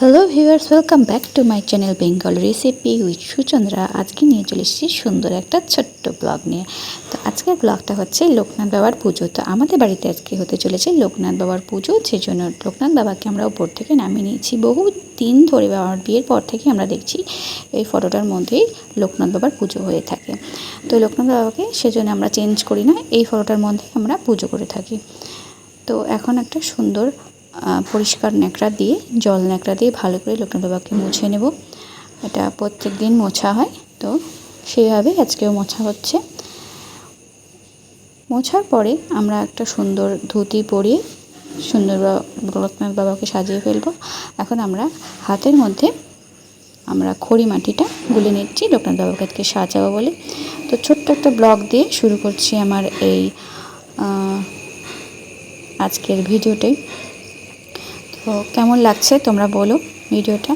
Hello viewers, welcome back to my channel Bengal recipe with Suchandra. আজকে নিয়ে চলে এসেছি সুন্দর একটা ছোট্ট ব্লগ নিয়ে। তো আজকের ব্লগটা হচ্ছে লোকনাথ বাবার পুজো। তো আমাদের বাড়িতে আজকে হতে চলেছে লোকনাথ বাবার পুজো, সেই জন্য লোকনাথ বাবাকে আমরা উপর থেকে নামিয়ে নিয়েছি। বহু দিন ধরে বাবার বিয়ের পর থেকে আমরা দেখছি এই ফটোটার মধ্যেই লোকনাথ বাবার পুজো হয়ে থাকে। তো লোকনাথ বাবাকে সেজন্য আমরা চেঞ্জ করি না, এই ফটোটার মধ্যে আমরা পুজো করে থাকি। তো এখন একটা সুন্দর পরিষ্কার ন্যাকড়া দিয়ে, জল ন্যাকড়া দিয়ে ভালো করে লোকনাথ বাবাকে মুছে নেব। এটা প্রত্যেক দিন মোছা হয়, তো সেইভাবে আজকেও মোছা হচ্ছে। মোছার পরে আমরা একটা সুন্দর ধুতি পরিয়ে সুন্দর লোকনাথ বাবাকে সাজিয়ে ফেলবো। এখন আমরা হাতের মধ্যে আমরা খড়ি মাটিটা গুলে নিচ্ছি লোকনাথ বাবাকে আজকে সাজাবো বলে। তো ছোট্ট একটা ব্লগ দিয়ে শুরু করছি আমার এই আজকের ভিডিওটাই। তো কেমন লাগছে তোমরা বলো ভিডিওটা।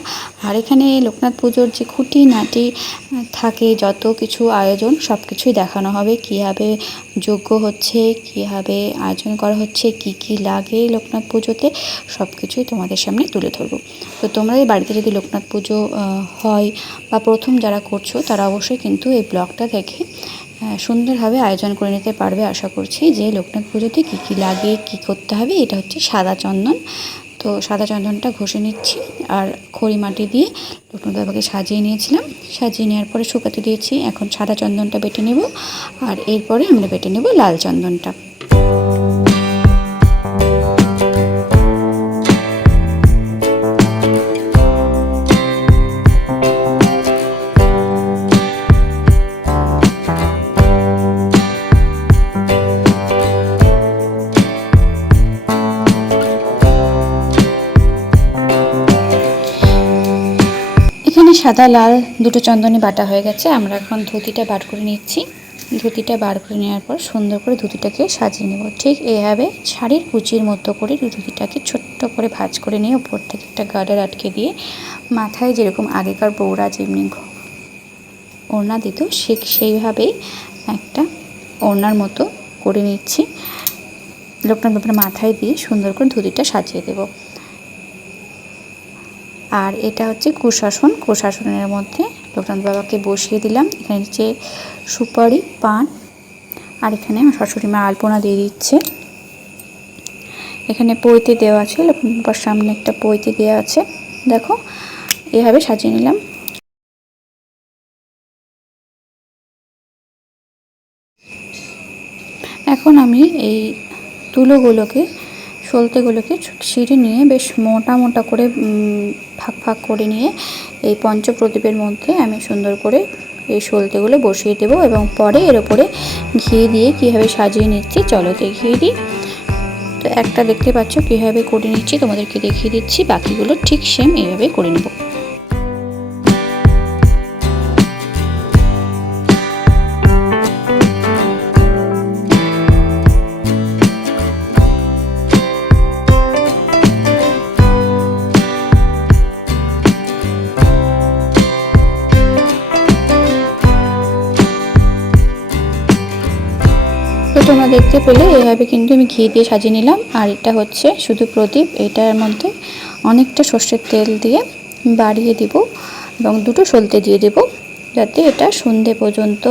আর এখানে লোকনাথ পুজোর যে খুঁটিনাটি থাকে, যত কিছু আয়োজন সব কিছুই দেখানো হবে। কীভাবে যজ্ঞ হচ্ছে, কীভাবে আয়োজন করা হচ্ছে, কি কি লাগে লোকনাথ পুজোতে, সব কিছুই তোমাদের সামনে তুলে ধরবো। তো তোমাদের বাড়িতে যদি লোকনাথ পুজো হয় বা প্রথম যারা করছো, তারা অবশ্যই কিন্তু এই ব্লগটা দেখে সুন্দরভাবে আয়োজন করে নিতে পারবে। আশা করছি যে লোকনাথ পুজোতে কী কী লাগে, কী করতে হবে। এটা হচ্ছে সাদা চন্দন। তো সাদা চন্দনটা ঘষে নিচ্ছি আর খড়ি মাটি দিয়ে লোকনাথ বাবাকে সাজিয়ে নিয়েছিলাম। সাজিয়ে নেওয়ার পরে শুকাতে দিয়েছি। এখন সাদা চন্দনটা বেটে নেব, আর এরপরে আমরা বেটে নেব লাল চন্দনটা। সাদা লাল দুটো চন্দনই বাটা হয়ে গেছে। আমরা এখন ধুতিটা বার করে নিচ্ছি। ধুতিটা বার করে নেওয়ার পর সুন্দর করে ধুতিটাকে সাজিয়ে নেব। ঠিক এইভাবে শাড়ির কুচির মতো করে ধুতিটাকে ছোট্ট করে ভাঁজ করে নিয়ে উপর থেকে একটা গার্ডার আটকে দিয়ে মাথায় যেরকম আগেকার বউরা যেমনি ওড়না দিত সেইভাবেই একটা ওড়নার মতো করে নিচ্ছি। লোকনাথ বাবার মাথায় দিয়ে সুন্দর করে ধুতিটা সাজিয়ে দেব। আর এটা হচ্ছে কুশাসন। কুশাসনের মধ্যে লোকনাথ বাবাকে বসিয়ে দিলাম। এখানে নিচে সুপারি, পান, আর এখানে আমার শাশুড়ি মা আলপনা দিয়ে দিচ্ছে। এখানে পৈতে দেওয়া আছে, লোকনাথ বাবার সামনে একটা পৈতে দেওয়া আছে। দেখো এভাবে সাজিয়ে নিলাম। এখন আমি এই তুলোগুলোকে, সলতেগুলোকে ছিঁড়ে নিয়ে বেশ মোটা মোটা করে ভাগ ভাগ করে নিয়ে এই পঞ্চপ্রদীপের মধ্যে আমি সুন্দর করে এই সলতেগুলো বসিয়ে দেব। এবং পরে এর ওপরে ঘি দিয়ে কীভাবে সাজিয়ে নিচ্ছি চলো দেখিয়ে দিই। তো একটা দেখতে পাচ্ছ কীভাবে করে নিচ্ছি, তোমাদেরকে দেখিয়ে দিচ্ছি। বাকিগুলো ঠিক সেম এইভাবে করে নেব। তো তোমরা দেখতে পেলে এভাবে কিন্তু আমি ঘি দিয়ে সাজিয়ে নিলাম। আর এটা হচ্ছে শুধু প্রদীপ। এটার মধ্যে অনেকটা সর্ষের তেল দিয়ে বাড়িয়ে দিব এবং দুটো সলতে দিয়ে দেব, যাতে এটা সন্ধে পর্যন্ত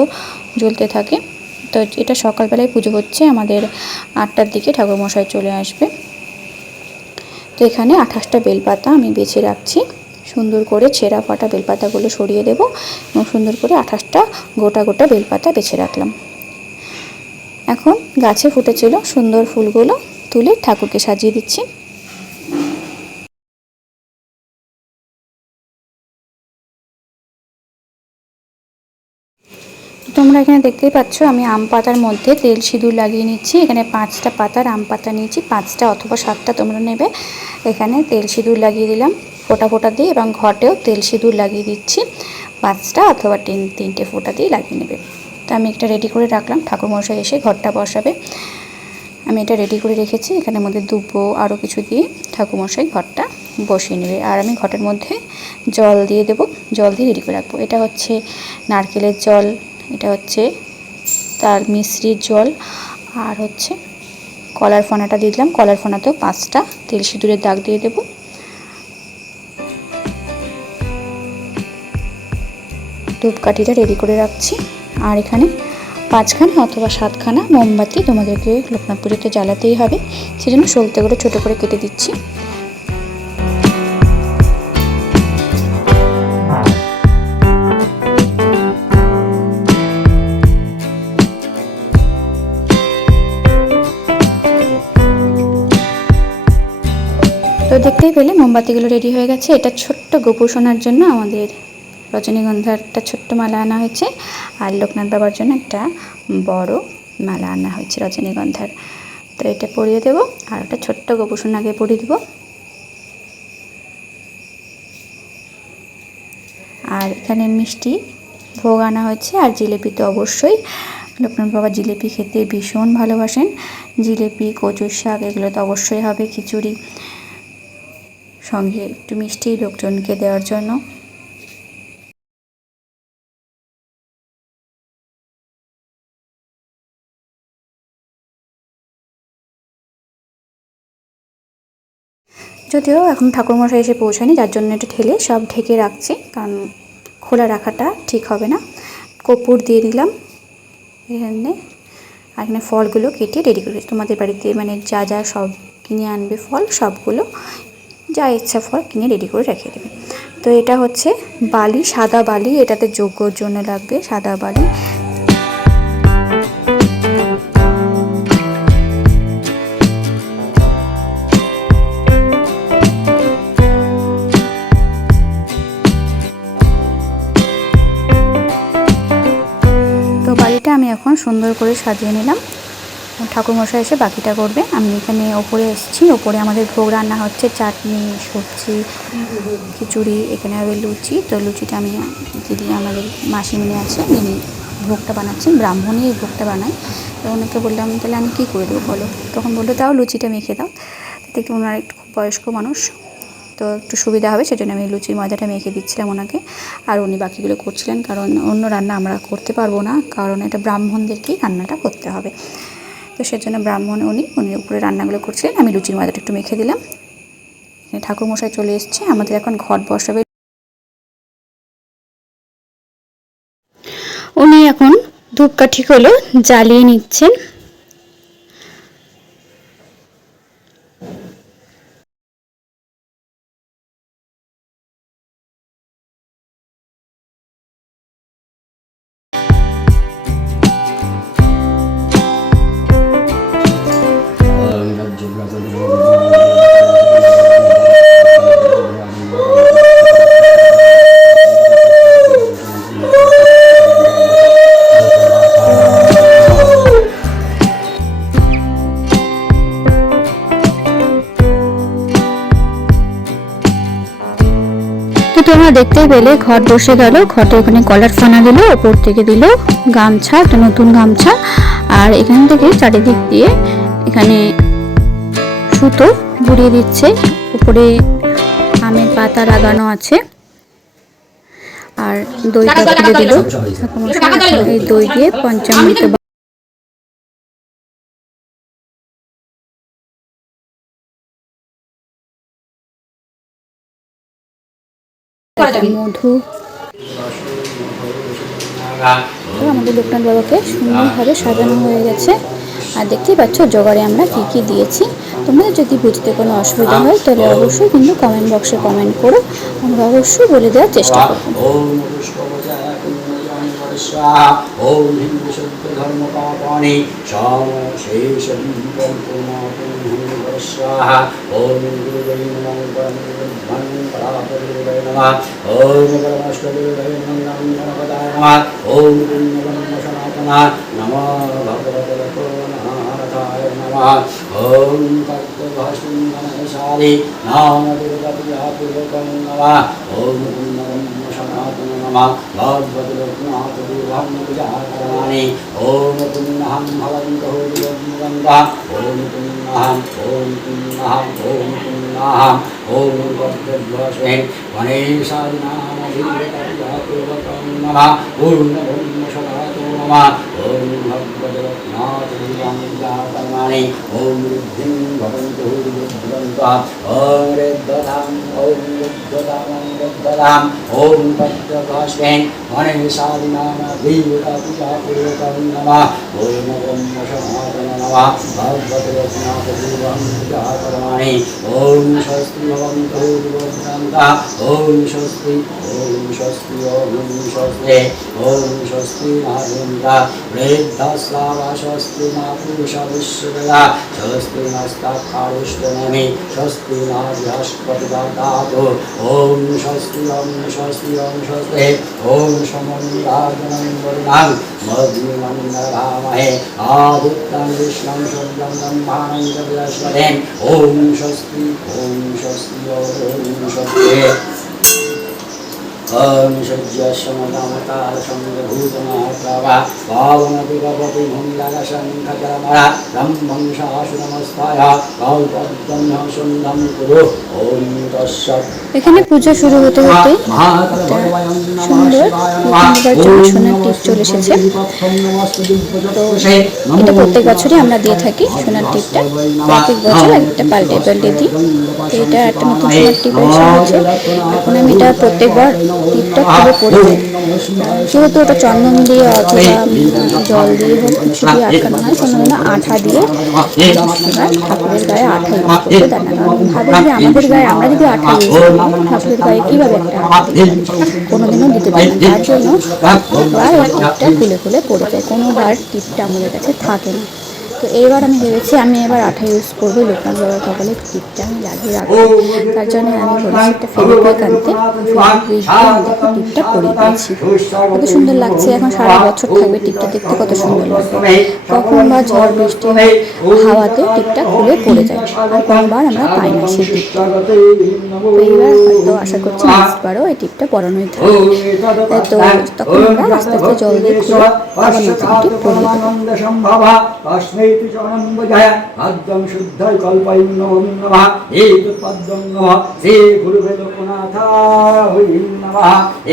জ্বলতে থাকে। তো এটা সকালবেলায় পুজো হচ্ছে, আমাদের 8টার দিকে ঠাকুরমশাই চলে আসবে। তো এখানে 28টা বেলপাতা আমি বেছে রাখছি। সুন্দর করে ছেঁড়া ফাটা বেলপাতাগুলো সরিয়ে দেব এবং সুন্দর করে 28টা গোটা গোটা বেলপাতা বেছে রাখলাম। এখন গাছে ফুটেছিল সুন্দর ফুলগুলো তুলে ঠাকুরকে সাজিয়ে দিচ্ছি। তোমরা এখানে দেখতেই পাচ্ছ আমি আম পাতার মধ্যে তেল সিঁদুর লাগিয়ে নিচ্ছি। এখানে 5টা পাতার আম পাতা নিয়েছি, 5টা অথবা 7টা তোমরা নেবে। এখানে তেল সিঁদুর লাগিয়ে দিলাম ফোঁটা ফোঁটা দিয়ে, এবং ঘটেও তেল সিঁদুর লাগিয়ে দিচ্ছি 5টা অথবা 3টে ফোঁটা দিয়ে লাগিয়ে নেবে। তো আমি একটা রেডি করে রাখলাম, ঠাকুরমশাই এসে ঘরটা বসাবে। আমি এটা রেডি করে রেখেছি। এখানের মধ্যে দুব্বো আরও কিছু দিয়ে ঠাকুরমশাই ঘরটা বসিয়ে নেবে। আর আমি ঘটের মধ্যে জল দিয়ে দেব, জল দিয়ে রেডি করে রাখবো। এটা হচ্ছে নারকেলের জল, এটা হচ্ছে তার মিশ্রির জল, আর হচ্ছে কলার ফোনাটা দিয়ে দিলাম। কলার ফোনাতেও 5টা তেল সিঁদুরের দাগ দিয়ে দেব। ধূপকাঠিটা রেডি করে রাখছি। আর এখানে 5খানা অথবা 7খানা মোমবাতি তোমাদেরকে লোকনাথ পুজোতে জ্বালাতেই হবে, সেজন্য সলতেগুলো ছোটো করে কেটে দিচ্ছি। তো দেখতেই পেলে মোমবাতিগুলো রেডি হয়ে গেছে। এটা ছোট্ট গোপু সোনার জন্য আমাদের রজনীগন্ধার একটা ছোট্ট মালা আনা হয়েছে, আর লোকনাথ বাবার জন্য একটা বড় মালা আনা হয়েছে রজনীগন্ধার। তো এটা পরিয়ে দেবো, আর একটা ছোট্ট গোপু সোনাকে পরিয়ে দেবো। আর এখানে মিষ্টি ভোগ আনা হয়েছে, আর জিলিপি তো অবশ্যই। লোকনাথ বাবা জিলিপি খেতে ভীষণ ভালোবাসেন। জিলিপি, কচুর শাক এগুলো তো অবশ্যই হবে, খিচুড়ি, সঙ্গে একটু মিষ্টি লোকজনকে দেওয়ার জন্য। যদিও এখন ঠাকুরমশাই এসে পৌঁছায়নি, যার জন্য একটু ঠেলে সব ঢেকে রাখছি, কারণ খোলা রাখাটা ঠিক হবে না। কর্পূর দিয়ে দিলাম এখানে, আর এখানে ফলগুলো কেটে রেডি করে তোমাদের বাড়িতে মানে যা যা সব কিনে আনবে ফল, সবগুলো যা ইচ্ছা ফল কিনে রেডি করে রেখে দেবে। তো এটা হচ্ছে বালি, সাদা বালি, এটাতে যজ্ঞর জন্য লাগবে সাদা বালি। তো বাড়িটা আমি এখন সুন্দর করে সাজিয়ে নিলাম। ঠাকুরমশাই এসে বাকিটা করবে। আমি এখানে ওপরে এসেছি, ওপরে আমাদের ভোগ রান্না হচ্ছে, চাটনি, সবজি, খিচুড়ি, এখানে হবে লুচি। তো লুচিটা আমি দিদি আমাদের মাসিমণি আছে, যিনি ভোগটা বানাচ্ছেন, ব্রাহ্মণই এই ভোগটা বানায়। তো ওনাকে বললাম তাহলে আমি কী করে দেবো বলো, তখন বললো তাও লুচিটা মেখে দাও। দেখতে ওনার একটু খুব বয়স্ক মানুষ, তো একটু সুবিধা হবে, সেজন্য আমি লুচির ময়দাটা মেখে দিচ্ছিলাম ওনাকে, আর উনি বাকিগুলো করছিলেন, কারণ অন্য রান্না আমরা করতে পারবো না, কারণ এটা ব্রাহ্মণদেরকেই রান্নাটা করতে হবে। তো সেজন্য ব্রাহ্মণ উনি উপরে রান্নাগুলো করছিলেন, আমি লুচির ময়দাটা একটু মেখে দিলাম। ঠাকুরমশাই চলে এসছে, আমাদের এখন ঘট বসাবে। উনি এখন ধূপকাঠিগুলো জ্বালিয়ে নিচ্ছেন। তোমরা দেখতেই পেলে ঘট বসে গেল, ঘটে ওখানে কলার ফানা দিল, ওপর থেকে দিল গামছা, একটা নতুন গামছা, আর এখান থেকে চারিদিক দিয়ে এখানে সুতো ঘুরিয়ে দিচ্ছে। উপরে আমের পাতা লাগানো আছে, আর দইটা খুলে দিল। এই দই দিয়ে পঞ্চামৃত মধু। তো আমাদের লোকনাথ বাবাকে সুন্দরভাবে সাজানো হয়ে গেছে, আর দেখতেই পাচ্ছ জোগাড়ে আমরা কি কি দিয়েছি। তোমাদের যদি বুঝতে কোনো অসুবিধা হয় তাহলে অবশ্যই কিন্তু কমেন্ট বক্সে কমেন্ট করো, আমরা অবশ্যই বলে দেওয়ার চেষ্টা করব। ওম হিন্দু সত্য ধর্ম পাপানি সমশেষম স্বাহা। ওম গুরুদেব নমঃ পরাপরগুরুদেব নমঃ। ওম পরমেশ্বরগুরুদেব নমঃ নমঃ। ওম পুণ্যব্রহ্ম সনাতনায় নমঃ ভগবতে নারায়ণায় নমঃ। ওম কর্তভস্মিন্নমসারি নাম দুর্গাপূজাপূর্বকং নমঃ। ওম পুণ্যব্রহ্ম সনাতন নমঃ ভগবতে লোকনাথ पूजाकरणानि। ओम पुण्यहं भवन्तु योगिवन्दः। ओम पुण्यहं ओम पुण्यहं ओम पुण्यहं ओम भगवद्वस्मै गणेशानामधीरपूर्वकं नमः। पूर्णब्रह्म सदातो नमः। ओम भगवते लोकनाथ पूजाकरणानि। ओम बुद्धिं भवन्तु योगिवन्दः। ओम ओम बुद्धदाम ओम तत्प्रकाशेन मनेशालिनाम देवता पूजा पूर्वकं नमः ओम ब्रह्म सनातन नमः भगवते रघुनाथ देवं पूजा करवाणि ओम स्वस्ति भवन्तु भवन्ता ओम स्वस्ति ओम स्वस्ति ओम स्वस्ति ओम स्वस्ति नागेन्द्र वृद्धस्लावा स्वस्ति नापुरुषा विश्ववेदा स्वस्ति नस्ताक्षारुष्टनेमि स्वस्ति नाभ्यस्पतिदातु ओम स्वस्ति ओम स्वस्ति ओम स्वस्ति ओम समन्दाजनं वरुणां मध्यमन्नभामहे आदित्यं विष्णुं शुद्धं ब्रह्माणं च बृहस्पतिं ओम स्वस्ति ओम स्वस्ति ओम स्वस्ति ओम सज्जस्वमदामतारसंभूतमहाप्रभा पावनपिबपति मुण्डलशङ्खचरमरा ब्रह्मं शासनमस्ताय कौपद्गं सुन्दं कुरु ओम तस्सत्। এখানে পূজা শুরু হতে হতে সুন্দর সোনার টিপ চলে এসেছে। তো এটা প্রত্যেক বছরই আমরা দিয়ে থাকি সোনার টিপটা, প্রত্যেক বছর একটা পাল্টে পাল্টে দিই। তো এটা একটা নতুন সোনার টিপ এসেছে। এখন আমি এটা প্রত্যেকবার টিপটা খুলে পড়ে যাই, যেহেতু ওটা চন্দন দিয়ে অথবা জল দিয়ে হোক কিছু দিয়ে আটকানো হয়, কোনো আঠা দিয়ে ঠাকুরের গায়ে আঠা ইউজ করতে দেয় না। কারণ ভাবে যে আমাদের গায়ে আমরা যদি আঠা ইউজ করি ঠাকুরের গায়ে কীভাবে একটা আঠা দিতে পারি, কোনোদিনও দিতে পারি না। তার জন্য প্রত্যেকবার ওই টিপটা খুলে খুলে পড়ে যায়, কোনোবার টিপটা আমাদের কাছে থাকে না। তো এইবার আমি ভেবেছি আমি এবার আঠা ইউজ করবো, লোকনাথ বাবার কপালে টিপটা আমি লাগিয়ে রাখবো। তার জন্য আমি বলেছি একটা ফেভিকুইক আনতে, ফেভিকুইক দিয়ে টিপটা পরিয়ে দিয়েছি। কত সুন্দর লাগছে, এখন সারা বছর থাকবে টিপটা, দেখতে কত সুন্দর লাগবে। কখন বা ঝড় বৃষ্টি হাওয়াতে টিপটা খুলে পড়ে যায়, আর কোনোবার আমরা পাই না সেই টিপটা। তো এইবার হয়তো আশা করছি নেক্সট বারও এই টিপটা পরানোই থাকবে। তো তখন আমরা আস্তে আস্তে জল দিয়ে খুলে আবার নতুন টিপ পরিয়ে দেবো। चरणम्बुजाय अद्यं शुद्धै कल्पयं नमो नमः एतत्पद्मं नमः श्री गुरुवे लोकनाथाय नमः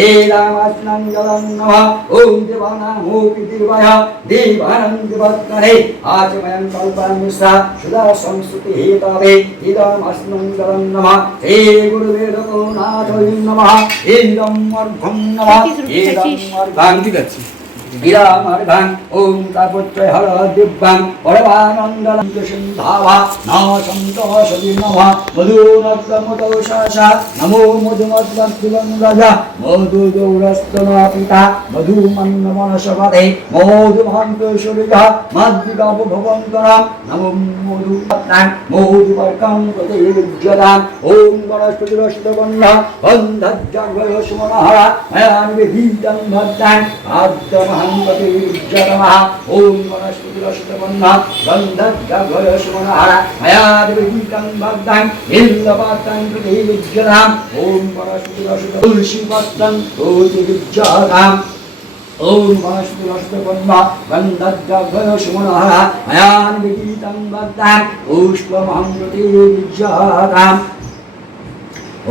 एदामास्नं जलं नमः ॐ देवानामोऽपि देवाय देवानं देवत्तरे आचमयं कल्पयं मिश्रा सुधा संस्कृति हेतवे इदमस्नं जलं नमः श्री गुरुवे लोकनाथाय नमः इदं अर्घं नमः इदं अर्घं गिरामर्घं ओम तापत्रय हर दिव्यं परमानन्दं सिंधावा नासंतोषदि नमः मधुनद्दमतोषासा नमो मधुमद्दत्तिलङ्गजा मधुदौरस्तमा पिता मधुमन्नमनसपते मधुमहन्तोषरिजः मद्विकापो भवन्तरं नमो मधुपत्नां मधुपर्कं प्रतिविज्यताम् ओम गणस्पतिरस्तबन्धः बन्धज्जाग्रयसुमनः मयान्विधीतं भद्रां आद्यमः विज्यतमः ओम वनस्पतिरस्तबन्धः बन्धज्जाग्रयसुमनः मयान्विधीतं भद्रां इन्दपात्रं प्रतिविज्यताम् ओम वनस्पतिरस्तबन्धः तुलसीपत्रं प्रतिविज्यताम् ओम वनस्पतिरस्तबन्धः बन्धज्जाग्रयसुमनः मयान्विधीतं भद्रां पुष्पमहं प्रतिविज्यताम्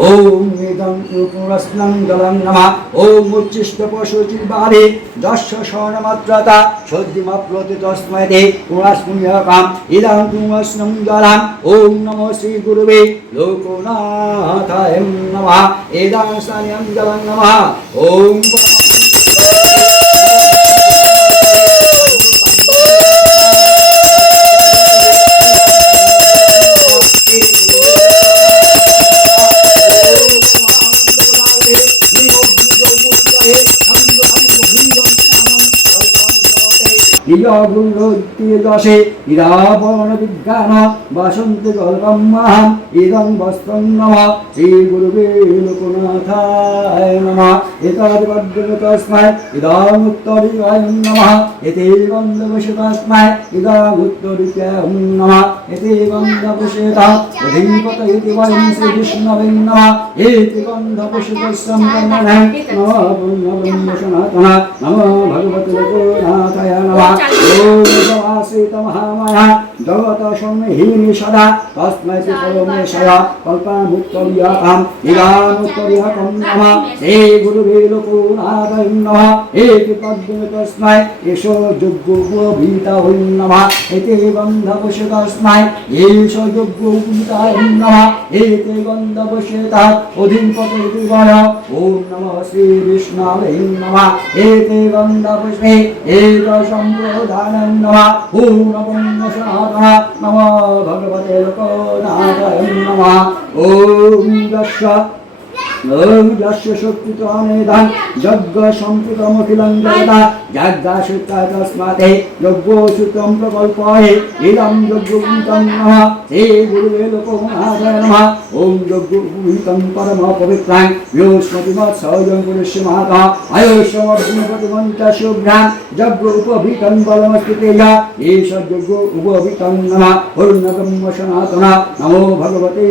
ओम इदं पुरस्नं जलं नमः ओम उच्चिष्टपशुचिर्बाधे जस्य शरणमात्रता शुद्धिमप्नोति तस्मै ते पुरस्पुण्यकाम् इदं पुरस्नं जलं ओम नमो श्री गुरुवे लोकनाथाय नमः इदं स्नानं जलं नमः ओम दशे इदापन विज्ञान वसंत कल्पमाहम इदं वस्त्रं नमः श्री गुरुवे लोकनाथाय नमः एतद्वद्गं तस्मै इदमुत्तरीयाय नमः एते गन्धवशे तस्मै इदमुत्तरीयाय नमः एते गन्धवशेता अधिपतये वयं श्री विष्णवे नमः एते गन्धवशे तस्मै नमः नमः सनातन नमः भगवते लोकनाथाय नमः ओम महामाया জগত সমহিনী সদা তস্मै শ্রী পরমেশ্বর কল্পমুক্তবিয়াকাম ইদামুক্তবিয়াকম নমঃ শ্রী গুরুবে লোকনাথায় নমঃ এতি তদ্গুণ তস্मै এষো যজ্ঞোপবীতা হই নমঃ এতে গন্ধবশে তস্मै এষো যজ্ঞোপবীতায় নমঃ এতে গন্ধবশে তৎ অধিপতি দিবয় ওম নমঃ শ্রী বিষ্ণবে নমঃ এতে গন্ধবশে এত সম্প্রদানায় নমঃ ওম নমঃ সনাতন নমঃ ভগবতে লোকনাথায় নমঃ ওম যস্য ওম যস্য শক্তিতমেদান যজ্ঞ সম্পৃতমখিলং জগতা যজ্ঞাশুতা তস্মাতে যজ্ঞোসুতম প্রকল্পয়ে ইদং যজ্ঞোপবীতং নমঃ শ্রী গুরুবে লোকনাথায় নমঃ ওম যজ্ঞোপবীতং পরম পবিত্রাং বৃহস্পতিমৎ সহজং পুরুষ্য মাতা আয়ুষ্যমগ্নিপতিমঞ্চ শুভ্রাং যজ্ঞ উপবীতং বলমস্তুতেয়া এষ যজ্ঞ উপবীতং নমঃ পূর্ণব্রহ্ম সনাতন নমো ভগবতে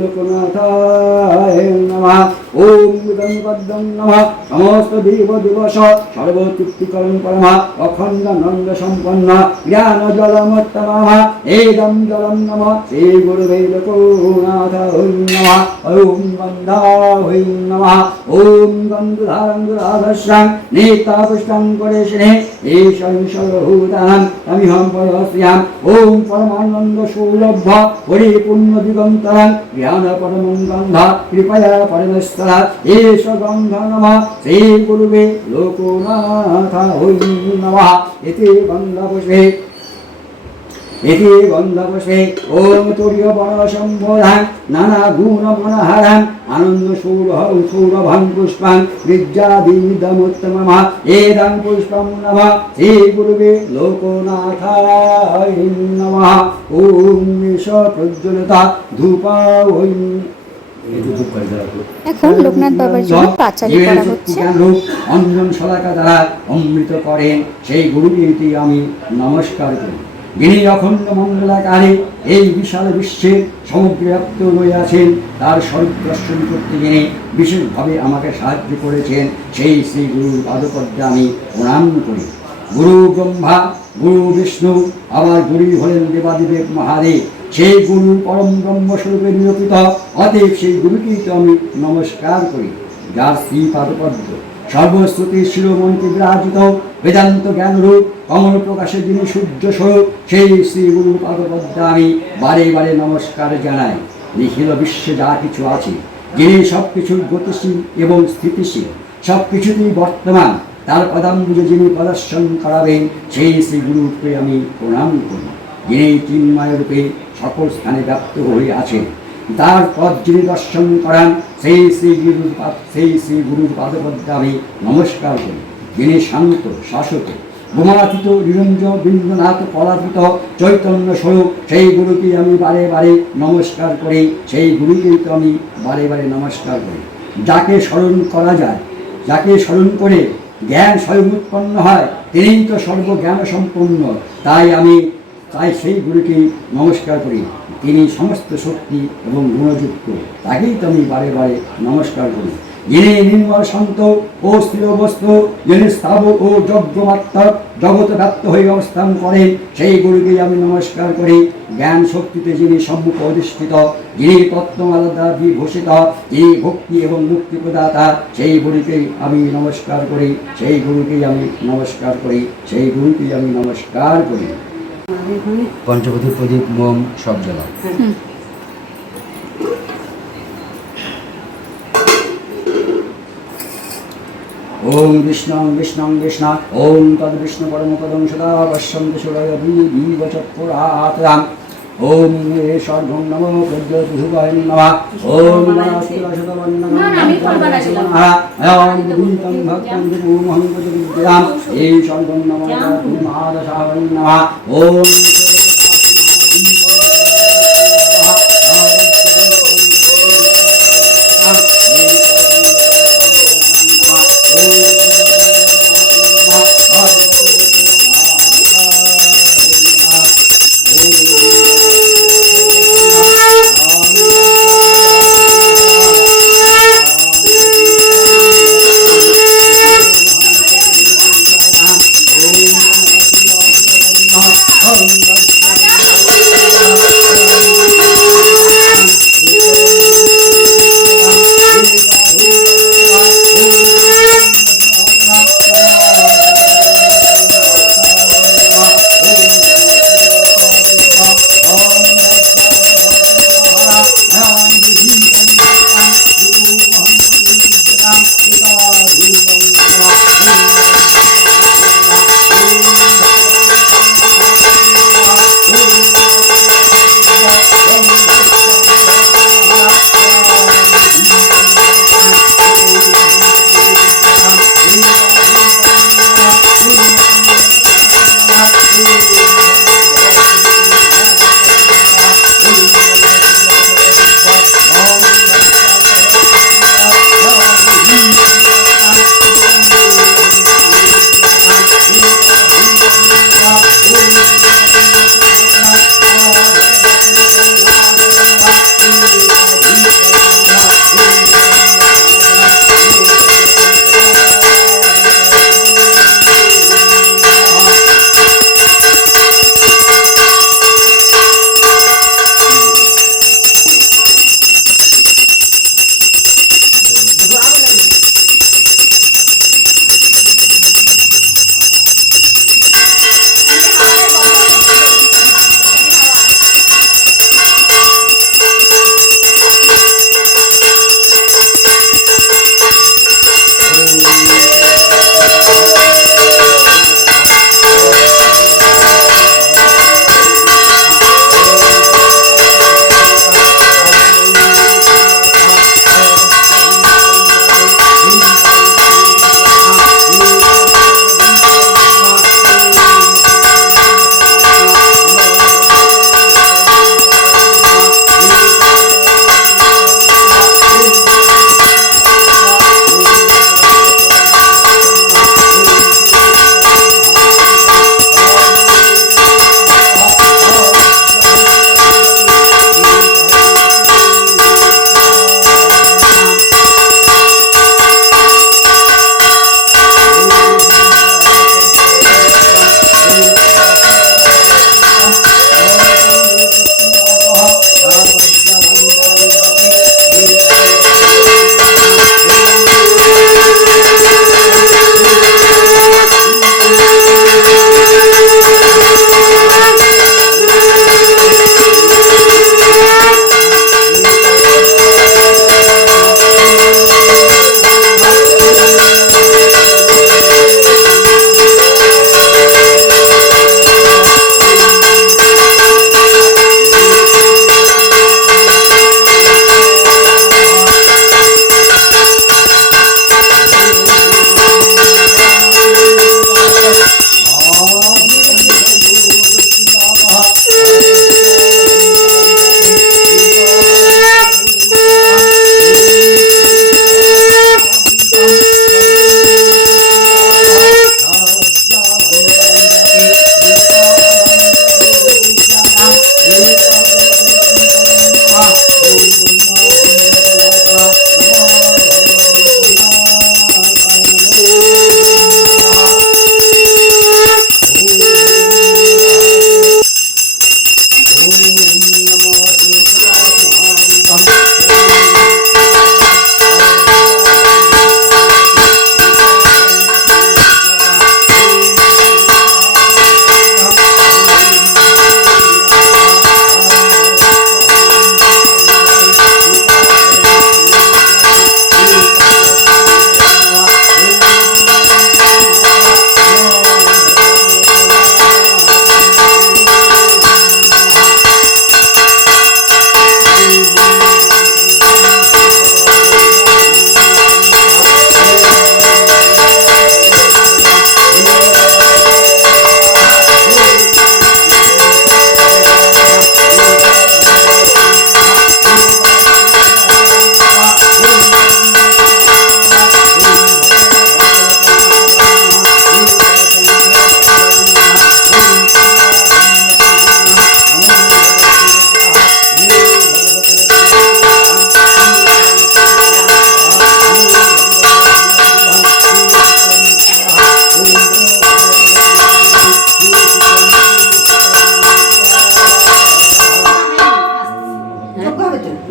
লোকনাথায় নমঃ ওম বুধং পদ্মং নমঃ সমস্ত দেব দিবস সর্বতৃপ্তিকরণ পরমা অখণ্ড নন্দ সম্পন্ন জ্ঞান জলমত্তমঃ এদম জলম নমঃ শ্রী গুরুবে লোকনাথায় নমঃ ওম গন্ধায় নমঃ ওম গন্ধধারং দুরাধস্যাং নেতাপুষ্টং পরেশনে এষং সর্বভূতানাং তমিহং পরস্যাম ওম পরমানন্দ সৌলভ্য পরিপূর্ণ দিগন্তরং জ্ঞান পরমং গন্ধ কৃপয়া পরমেশ্বর এষ গন্ধ নমঃ শ্রী গুরুবে লোকনাথায় নমঃ এতে গন্ধপুষ্পে এতে গন্ধপুষ্পে ওম তুর্য বর্ণ সম্বোধাং নানা গুণ মনোহারাং আনন্দ সৌরভং পুষ্পাং বিদ্যাদিদমুত্তমঃ এদং পুষ্পং নমঃ শ্রী গুরুবে লোকনাথায় নমঃ ওম এষ প্রজ্বলিতা ধূপায় এখন লোকনাথ বাবার জন্য পাঁচালি করা হচ্ছে। অঞ্জন শলাকা দ্বারা অমৃত করেন সেই গুরুকে আমি নমস্কার করি, যিনি অখণ্ড মঙ্গলাকারে এই বিশাল বিশ্বের সমগ্র ব্যাপ্ত রয়েছেন। তার স্বরূপ দর্শন করতে যিনি বিশেষভাবে আমাকে সাহায্য করেছেন সেই শ্রী গুরুর পাদপদ্মে আমি প্রণাম করি। গুরু ব্রহ্মা, গুরু বিষ্ণু, আবার গুরুই হলেন দেবাদিদেব মহাদেব। সেই গুরু পরম ব্রহ্মস্বরূপে নিরূপিত, অতএব সেই গুরুকেই তো আমি নমস্কার করি, যার শ্রী পাদপদ্ম সর্বশ্রুতি শিরোমণিতে বিরাজিত বেদান্ত জ্ঞানরূপ কমল প্রকাশে যিনি সূর্য স্বরূপ, সেই শ্রী গুরু পাদপদ্মে আমি বারে বারে নমস্কার জানাই। নিখিল বিশ্বে যা কিছু আছে, যিনি সব কিছুর গতিশীল এবং স্থিতিশীল, সব কিছুতেই বর্তমান, তার পদাম্বুজে যিনি প্রদর্শন করাবেন সেই শ্রী গুরুকে আমি প্রণাম করি। যিনি চিন্ময় রূপে সকল স্থানে ব্যাপ্ত হয়ে আছেন, তার পদ যিনি দর্শন করান সেই শ্রী গুরুর পাদপদ্মে আমি নমস্কার করি। যিনি শান্ত শাসক গুণাতীত নিরঞ্জন বিন্দুনাথ পরাতীত চৈতন্য স্বরূপ, সেই গুরুকে আমি বারে বারে নমস্কার করি। সেই গুরুকেই তো আমি বারে বারে নমস্কার করি। যাকে স্মরণ করা যায়, যাকে স্মরণ করে জ্ঞান স্বয়ং উৎপন্ন হয়, তিনিই তো সর্বজ্ঞান সম্পন্ন। তাই সেই গুরুকে নমস্কার করি। তিনি সমস্ত শক্তি এবং গুণযুক্ত, তাকেই তো আমি বারে বারে নমস্কার করি। যিনি নির্মল শান্ত ও স্থির বস্তু, যিনি স্থাবর ও যজ্ঞমাত্মক জগতে ব্যপ্ত হয়ে অবস্থান করেন, সেই গুরুকেই আমি নমস্কার করি। জ্ঞান শক্তিতে যিনি সম্মুখ অধিষ্ঠিত, যিনি তত্ত্বমালা দ্বারা বিভূষিত, যিনি ভক্তি এবং মুক্তি প্রদাতা, সেই গুরুকেই আমি নমস্কার করি। সেই গুরুকেই আমি নমস্কার করি। সেই গুরুকেই আমি নমস্কার করি। পঞ্চবতী প্রদীপ মোম সব জ্বালা। ওম বিষ্ণং বিষ্ণং বিষ্ণা ওম তদ বিষ্ণু পরম পদং সদা পশ্যন্তি সুরয় দীব চক্ষুরাতরাম ওম এ সর্বং নমো প্রজ্যোতিষুকায় নমঃ ওম গণাস্তিরশতবন্দনং নমঃ গীতং ভক্তং বিভূমহং প্রতিবিদ্যাম এই সর্বং নমো মহাদশাবং নমঃ ওম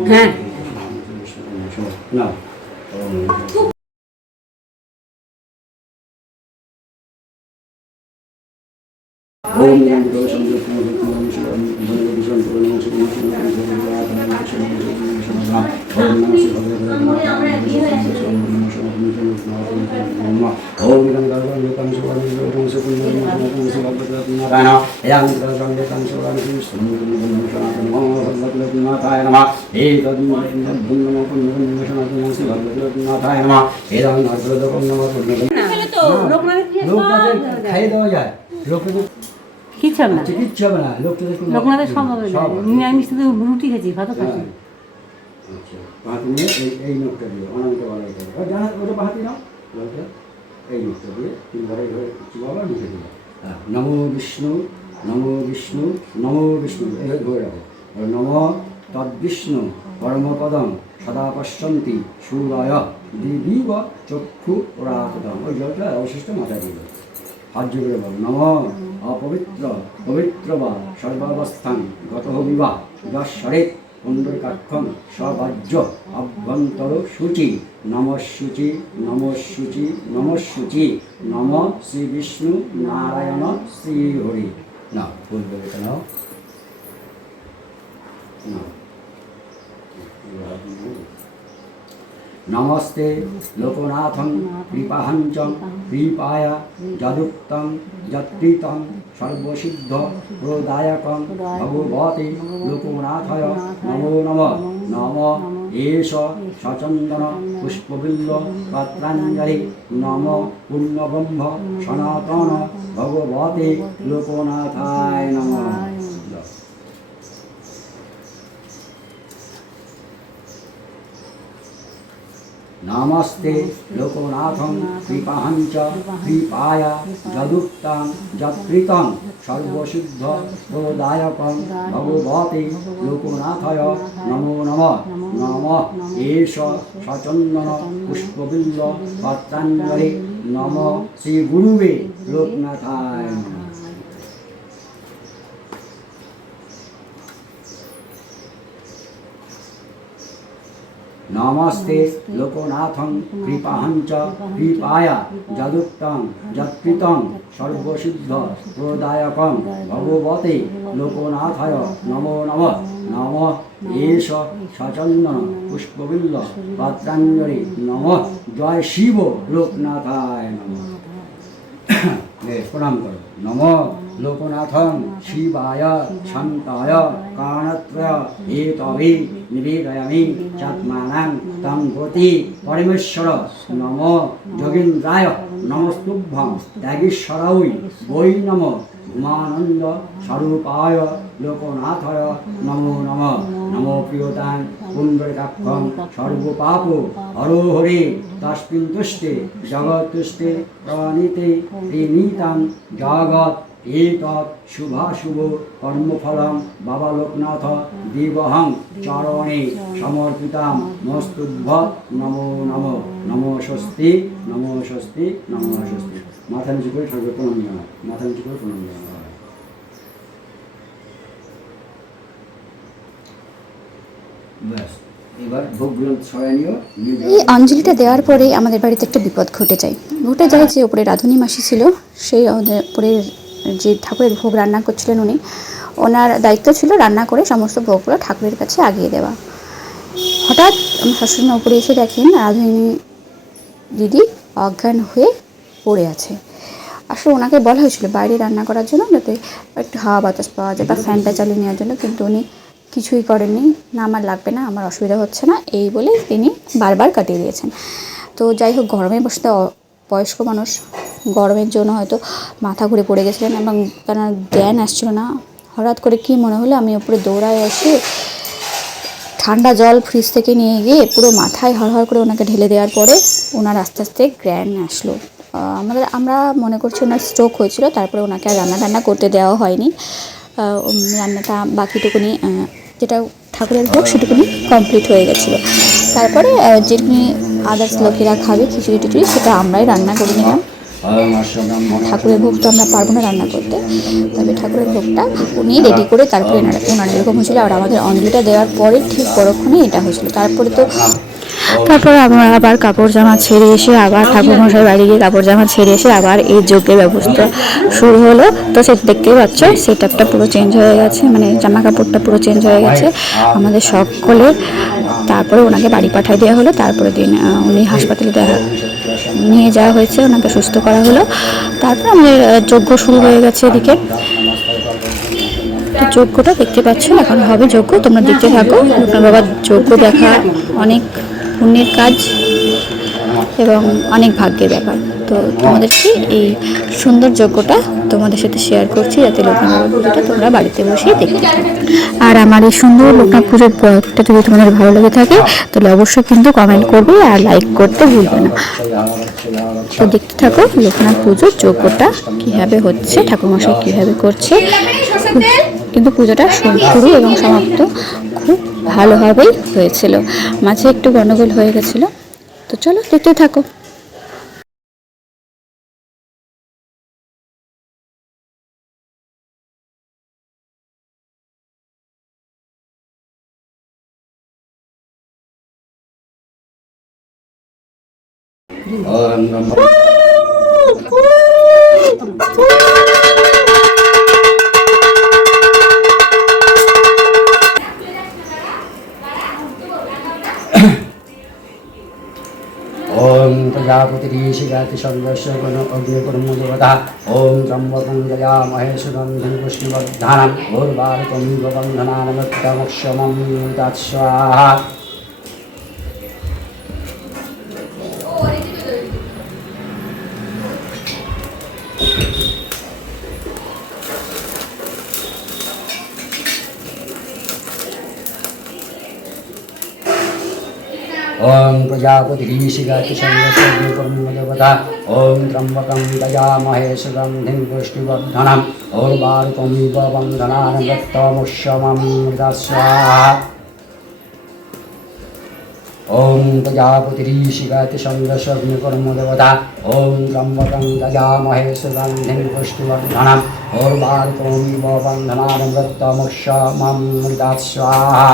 হ্যাঁ না ওম নমো ভগবতে লোকনাথায় নমঃ এয়াং সঙ্গেতাং সৌরাংশি সুন্দরম সনাতন ভগবত লোকনাথায় নমঃ এতদ্ নমঃ পুণ্যম সনাতন শ্রী ভগবত লোকনাথায় নমঃ এদং নরদকম নমঃ পুণ্যম লোকনাথের খাইয়ে দেওয়া যায় লোকনাথের কিচ্ছু হবে না, কিচ্ছু হবে না লোকনাথের সব হবে না। নিরামিষ শুধু রুটি খেয়েছি, ভাতও খাচ্ছি। আচ্ছা পাহাতি নিয়ে এই নোটটা দিয়ে অনামিকা বলা এটা জানা ওটা পাহাতি নাও ওটা এই নোটটা দিয়ে তিনবার এইভাবে বাবা লিখে দিল নমো বিষ্ণু নমো বিষ্ণু নমো বিষ্ণু এইভাবে ধরে রাখো নমো তদ্বিষ্ণু পরমপদম সদা পশ্যন্তি সূরায় দিবিব চক্ষু রাতদম ওই জলটা অবশিষ্ট মাথায় দিল হাত জোরে বল নম অপবিত্র পবিত্র বা সর্বাবস্থান গত বিবাহ যশ্বরে পুণ্ডরিকাক্ষম সবাজ্য অভ্যন্তর সূচি নমঃশুচি নমঃশুচি নমঃশুচি নম শ্রী বিষ্ণু নারায়ণ শ্রী হরি না বলবে এটা নাও না নমস্তে লোকনাথং কৃপাহঞ্চ কৃপায়া যদুক্তং যৎকৃতং সর্বসিদ্ধ প্রদায়কং ভগবতে লোকনাথায় নমো নমঃ নমঃ এষ সচন্দন পুষ্পবিল্ল পত্রাঞ্জলি নম পূর্ণব্রহ্ম সনাতন ভগবতে লোকনাথায় নমঃ নমস্তে লোকনাথং কৃপাহঞ্চ কৃপায়া যদুক্তং যৎকৃতং সর্বসিদ্ধ প্রদায়কং ভগবতে লোকনাথায় নমো নমঃ নমঃ এষ সচন্দন পুষ্পবিল্ল পত্রাঞ্জলি নম শ্রী গুরুবে লোকনাথায় নমঃ নমস্তে লোকনাথং কৃপাহঞ্চ কৃপায়া যদুক্তং যৎকৃতং সর্বসিদ্ধ প্রদায়কং ভগবতে লোকনাথায় নমো নমঃ নমঃ এষ সচন্দন পুষ্পবিল্ল পত্রাঞ্জলি নমঃ জয় শিব লোকনাথায় নমঃ প্রণাম করো নম লোকনাথং শিবায় শান্তায় কারণত্রয় এতবে নিবেদয়ামি চাত্মানাং তং গতি পরমেশ্বর নম যোগীন্দ্রায় নমস্তুভ্যং ত্যাগীশ্বরায় বৈ নম উমানন্দ স্বরূপায় লোকনাথায় নমো নমঃ নমো প্রিয়তাং পুণ্ডরিকাক্ষং সর্বপাপ হরো হরে তস্মিন তুষ্টে জগৎতুষ্টে প্রণীতে প্রেণীতাং জগৎ এতৎ শুভাশুভ কর্মফলং বাবা লোকনাথ দেবহং চরণে সমর্পিতাম নমস্তুভ্য নমো নমঃ নমো স্বস্তি নমো স্বস্তি নমো স্বস্তি মাথা নিচু করে ঠাকুর প্রণাম জানাও মাথা নিচু করে প্রণাম জানাও ব্যাস এবার ভোগগুলো ছড়াই নিও এই অঞ্জলিটা দেওয়ার পরে আমাদের বাড়িতে একটা বিপদ ঘটে যায় যে ওপরে রাধুনী মাসি ছিল সেই ওপরের যে ঠাকুরের ভোগ রান্না করছিলেন উনি ওনার দায়িত্ব ছিল রান্না করে সমস্ত ভোগগুলো ঠাকুরের কাছে আগিয়ে দেওয়া হঠাৎ আমার শাশুড়ি উপরে এসে দেখেন রাধুনী দিদি অজ্ঞান হয়ে পড়ে আছে আসলে ওনাকে বলা হয়েছিল বাইরে রান্না করার জন্য যাতে একটু হাওয়া বাতাস পাওয়া যায় বা ফ্যানটা চালিয়ে নেওয়ার জন্য কিন্তু উনি কিছুই করেননি না আমার লাগবে না আমার অসুবিধা হচ্ছে না এই বলে তিনি বারবার কাটিয়ে দিয়েছেন তো যাই হোক গরমে বসতে বয়স্ক মানুষ গরমের জন্য হয়তো মাথা ঘুরে পড়ে গেছিলেন এবং কেন জ্ঞান আসছিল না হঠাৎ করে কি মনে হলো আমি উপরে দৌড়ায় এসে ঠান্ডা জল ফ্রিজ থেকে নিয়ে গিয়ে পুরো মাথায় হড়হড় করে ওনাকে ঢেলে দেওয়ার পরে ওনার আস্তে আস্তে জ্ঞান আসলো আমরা মনে করছি ওনার স্ট্রোক হয়েছিল তারপরে ওনাকে আর রান্না করতে দেওয়া হয়নি রান্নাটা বাকিটুকুনি যেটা ঠাকুরের ভোগ সেটুকুনি কমপ্লিট হয়ে গেছিলো তারপরে যেটুকুনি আদার্স লোকেরা খাবে খিচুড়ি টিচুড়ি সেটা আমরাই রান্না করে নিলাম ঠাকুরের ভোগ তো আমরা পারবো না রান্না করতে তবে ঠাকুরের ভোগটা উনি রেডি করে তারপরে ওনার এরকম হয়েছিলো আর আমাদের অঞ্জলিটা দেওয়ার পরে ঠিক পরক্ষণে এটা হয়েছিল তারপরে আমরা আবার কাপড় জামা ছেড়ে এসে আবার ঠাকুরমশাই বাড়ি গিয়ে কাপড় জামা ছেড়ে এসে আবার এই যজ্ঞের ব্যবস্থা শুরু হলো তো সেটা দেখতেই পাচ্ছ সেটআপটা পুরো চেঞ্জ হয়ে গেছে মানে জামা কাপড়টা পুরো চেঞ্জ হয়ে গেছে আমাদের সকলের তারপরে ওনাকে বাড়ি পাঠিয়ে দেওয়া হলো। তারপরে দিন উনি হাসপাতালে নিয়ে যাওয়া হয়েছে, ওনাকে সুস্থ করা হলো। তারপর আমাদের যজ্ঞ শুরু হয়ে গেছে এদিকে। তো যজ্ঞটা দেখতে পাচ্ছ, এখন হবে যজ্ঞ, তোমরা দেখতে থাকো। লোকনাথ বাবার যজ্ঞ দেখা অনেক পুণ্যের কাজ এবং অনেক ভাগ্যের ব্যাপার। তো তোমাদেরকে এই সুন্দর যজ্ঞটা তোমাদের সাথে শেয়ার করছি, যাতে লোকনাথ বাবার পুজোটা তোমরা বাড়িতে বসেই দেখতে পারো। আর আমার এই সুন্দর লোকনাথ পুজোর ব্লগটা যদি তোমাদের ভালো লেগে থাকে তাহলে অবশ্যই কিন্তু কমেন্ট করবে আর লাইক করতে ভুলবে না। তো দেখতে থাকো লোকনাথ পুজোর যজ্ঞটা কীভাবে হচ্ছে, ঠাকুরমশাই কীভাবে করছে। কিন্তু পুজোটা শুরু এবং সমাপ্ত খুব ভালোভাবেই হয়েছিল, মাঝে একটু গন্ডগোল হয়ে গেছিলো। তো চলো দেখতে থাকো। ওম নমঃ ओम प्रजापतिरीशिगाति सर्वस्य गण अग्निकर्मदेवता ओम त्र्यंबकं यजामहे सुगन्धिं पुष्टिवर्धनम् उर्वारुकमिव बन्धनानमृतमक्षमं तत्स्वाहा। ओम प्रजापतिरीशिगाति सर्वस्य अग्निकर्मदेवता ओम त्र्यंबकं यजामहे सुगन्धिं पुष्टिवर्धनम् उर्वारुकमिव बन्धनानमृतमक्षमं तत्स्वाहा। ओम प्रजापतिरीशिगाति सर्वस्य अग्निकर्मदेवता ओम त्र्यंबकं यजामहे सुगन्धिं पुष्टिवर्धनम् उर्वारुकमिव बन्धनानमृतमक्षमं तत्स्वाहा।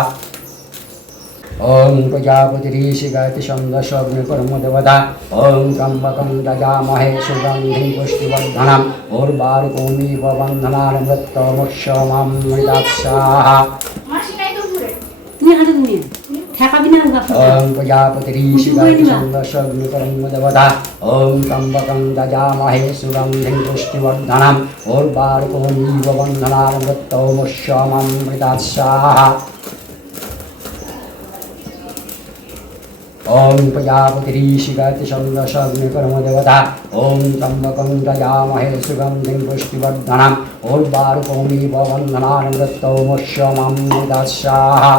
ओम प्रजापतिरीशिगाति सर्वस्य अग्निकर्मदेवता ओम त्र्यंबकं यजामहे सुगन्धिं पुष्टिवर्धनम् उर्वारुकमिव बन्धनानमृतमक्षमं तत्स्वाहा। ओम प्रजापतिरीशिगाति सर्वस्य अग्निकर्मदेवता ओम त्र्यंबकं यजामहे सुगन्धिं पुष्टिवर्धनम् उर्वारुकमिव बन्धनानमृतमक्षमं तत्स्वाहा। ओम प्रजापतिरीशिगाति सर्वस्य अग्निकर्मदेवता ओम त्र्यंबकं यजामहे सुगन्धिं पुष्टिवर्धनम् उर्वारुकमिव बन्धनानमृतमक्षमं तत्स्वाहा।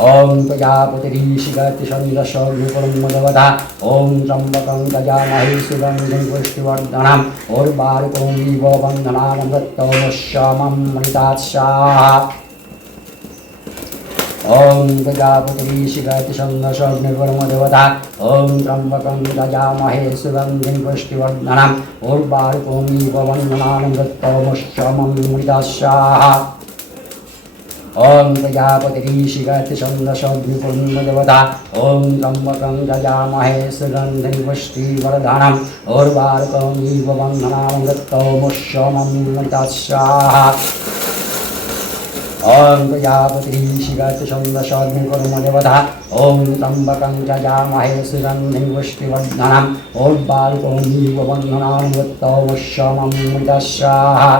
ओम प्रजापतिरीशिगाति सर्वस्य अग्निकर्मदेवता ओम त्र्यंबकं यजामहे सुगन्धिं पुष्टिवर्धनम् उर्वारुकमिव बन्धनानमृतमक्षमं तत्स्वाहा। ओम प्रजापतिरीशिगाति सर्वस्य अग्निकर्मदेवता ओम त्र्यंबकं यजामहे सुगन्धिं पुष्टिवर्धनम् उर्वारुकमिव बन्धनानमृतमक्षमं तत्स्वाहा। ओम प्रजापतिरीशिगाति सर्वस्य अग्निकर्मदेवता ओम त्र्यंबकं यजामहे सुगन्धिं पुष्टिवर्धनम् उर्वारुकमिव बन्धनानमृतमक्षमं तत्स्वाहा। ओम प्रजापतिरीशिगाति सर्वस्य अग्निकर्मदेवता ओम त्र्यंबकं यजामहे सुगन्धिं पुष्टिवर्धनम् उर्वारुकमिव बन्धनानमृतमक्षमं तत्स्वाहा।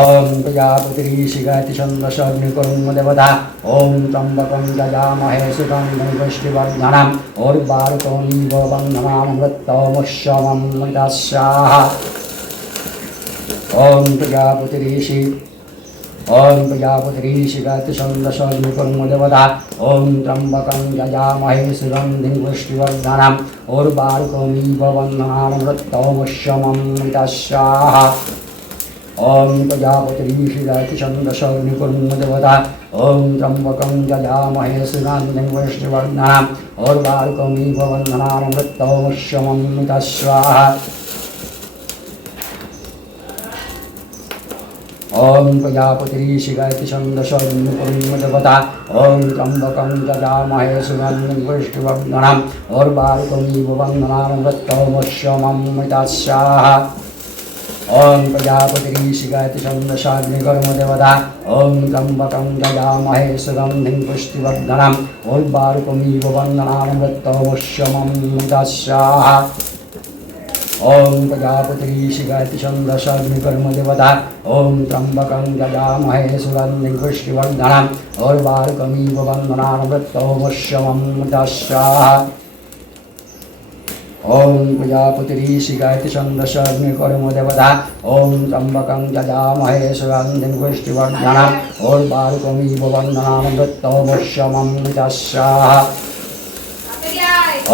ओम प्रजापतिरीशिगाति सर्वस्य अग्निकर्मदेवता ओम त्र्यंबकं यजामहे सुगन्धिं पुष्टिवर्धनम् उर्वारुकमिव बन्धनानमृतमक्षमं तत्स्वाहा। ओम प्रजापतिरीशिगाति सर्वस्य अग्निकर्मदेवता ओम त्र्यंबकं यजामहे सुगन्धिं पुष्टिवर्धनम् उर्वारुकमिव बन्धनानमृतमक्षमं तत्स्वाहा। ओम प्रजापतिरीशिगाति सर्वस्य अग्निकर्मदेवता ओम त्र्यंबकं यजामहे सुगन्धिं पुष्टिवर्धनम् उर्वारुकमिव बन्धनानमृतमक्षमं तत्स्वाहा। ओम प्रजापतिरीशिगाति सर्वस्य अग्निकर्मदेवता ओम त्र्यंबकं यजामहे सुगन्धिं पुष्टिवर्धनम् उर्वारुकमिव बन्धनानमृतमक्षमं तत्स्वाहा। ओम प्रजापतिरीशिगायति छन्दसाग्निकर्मदेवता ओम त्र्यम्बकं यजामहे सुगन्धिं पुष्टिवर्धनम् उर्वारुकमिव वन्दनामृतमश्यमं दस्याः ओम प्रजापतिरीशिगायति छन्दसाग्निकर्मदेवता ओम त्र्यम्बकं यजामहे सुगन्धिं पुष्टिवर्धनम् उर्वारुकमिव वन्दनामृतमश्यमं दस्याः ओम प्रजापतिरीशिगायति छन्दसाग्निकर्मदेवता ओम त्र्यम्बकं यजामहे सुगन्धिं पुष्टिवर्धनम् उर्वारुकमिव वन्दनामृतमश्यमं दस्याः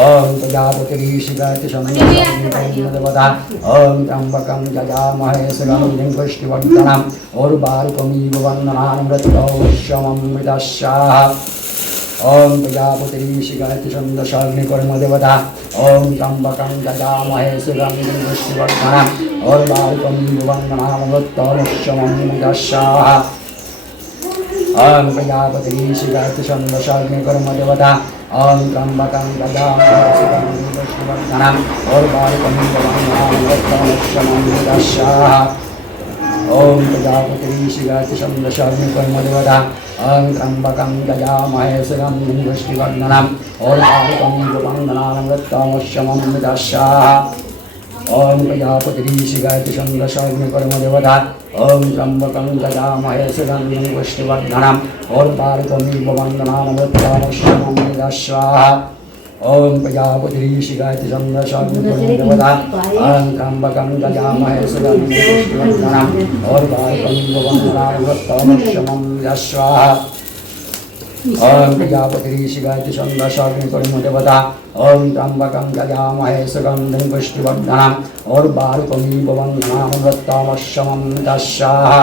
ओम प्रजापतिरीशिगायति छन्दसाग्निकर्मदेवता ओम त्र्यम्बकं यजामहे सुगन्धिं पुष्टिवर्धनम् उर्वारुकमिव वन्दनामृतमश्यमं दस्याः ओम प्रजापतिरीशिगायति छन्दसाग्निकर्मदेवता ओम त्र्यम्बकं यजामहे सुगन्धिं पुष्टिवर्धनम् उर्वारुकमिव वन्दनामृतमश्यमं दस्याः ओम प्रजापतिरीशिगायति छन्दसाग्निकर्मदेवता ओम त्र्यम्बकं यजामहे सुगन्धिं पुष्टिवर्धनम् उर्वारुकमिव वन्दनामृतमश्यमं दस्याः ओम प्रजापतिरीशिगायति छन्दसाग्निकर्मदेवता ओम त्र्यम्बकं यजामहे सुगन्धिं पुष्टिवर्धनम् उर्वारुकमिव वन्दनामृतमश्यमं दस्याः ओम प्रजापतिरीशिगायति छन्दसाग्निकर्मदेवता ओम त्र्यम्बकं यजामहे सुगन्धिं पुष्टिवर्धनम् उर्वारुकमिव वन्दनामृतमश्यमं दस्याः ओम प्रजापतिरीशिगायति छन्दसाग्निकर्मदेवता ओम त्र्यम्बकं यजामहे सुगन्धिं पुष्टिवर्धनम् उर्वारुकमिव वन्दनामृतमश्यमं दस्याः ओम प्रजापतिरीशिगायति छन्दसाग्निकर्मदेवता ओम त्र्यम्बकं यजामहे सुगन्धिं पुष्टिवर्धनम् उर्वारुकमिव वन्दनामृतमश्यमं दस्याः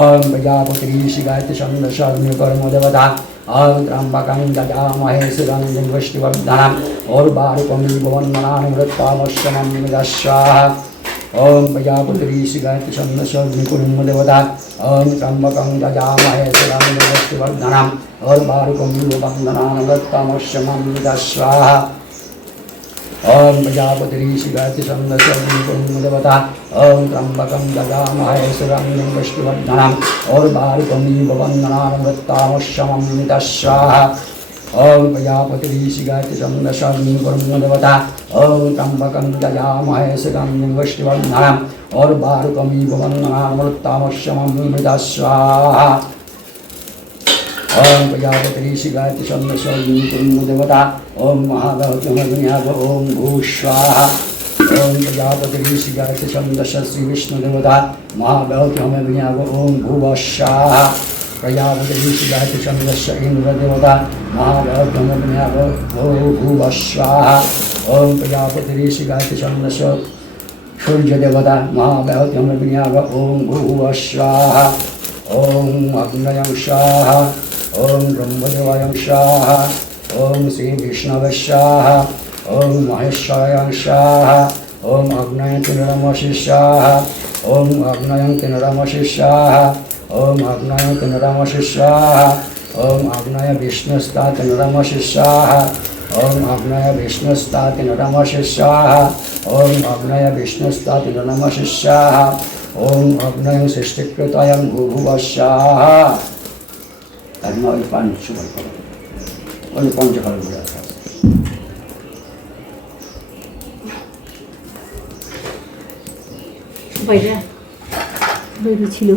ओम प्रजापतिरीशिगायति छन्दसाग्निकर्मदेवता ओम त्र्यम्बकं यजामहे सुगन्धिं पुष्टिवर्धनम् उर्वारुकमिव वन्दनामृतमश्यमं दस्याः ओम प्रजापतिरीशिगायति छन्दसाग्निकर्मदेवता ओम त्र्यम्बकं यजामहे सुगन्धिं पुष्टिवर्धनम् उर्वारुकमिव वन्दनामृतमश्यमं दस्याः ओम प्रजापतिरीशिगायति छन्दसाग्निकर्मदेवता ओम त्र्यम्बकं यजामहे सुगन्धिं पुष्टिवर्धनम् उर्वारुकमिव वन्दनामृतमश्यमं दस्याः ओम प्रजापतिरीशिगायति छन्दसाग्निकर्मदेवता ओम त्र्यम्बकं यजामहे सुगन्धिं पुष्टिवर्धनम् उर्वारुकमिव वन्दनामृतमश्यमं दस्याः ओम प्रजापतिरीशिगायति छन्दसाग्निकर्मदेवता ओम महागौतमग्न्याग ओम भूस्वाहा ओम प्रजापतिरीशिगायति छन्दसश्रीविष्णुदेवता महागौतमग्न्याग ओम भुवस्वाहा प्रजापतिरीशिगायति छन्दस्य इंद्रदेवता महागौतमग्न्याग भुवस्वाहा ओम प्रजापतिरीशिगायति छन्दस्य सूर्यदेवता महागौतमग्न्याग ओम भुवस्वाहा ओम अग्नयं स्वाहा ओम ब्रह्मदेवाय स्वाहा ओम श्री विष्णवे स्वाहा ओम महेश्वराय स्वाहा ओम अग्नयं नमः स्वाहा ओम अग्नयं नमः स्वाहा ओम अग्नयं नमः स्वाहा ओम अग्नय विष्णुस्तात नमः स्वाहा ओम अग्नय विष्णुस्तात नमः स्वाहा ओम अग्नय विष्णुस्तात नमः स्वाहा ओम अग्नयं सृष्टिकृतायं भूभुवस्वाहा कर्म पंचफल और पंचफल बोला था বাইরে বাইরে ছিল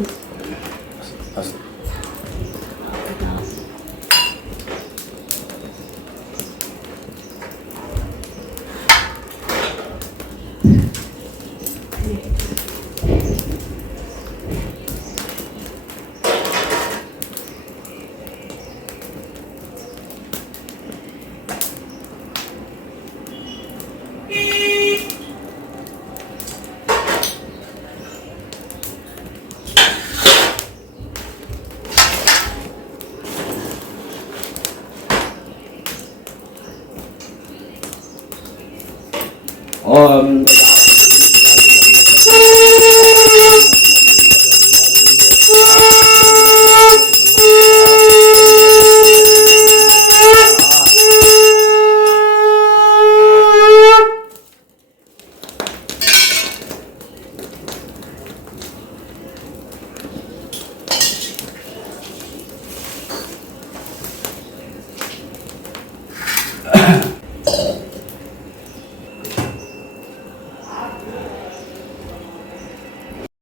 ओम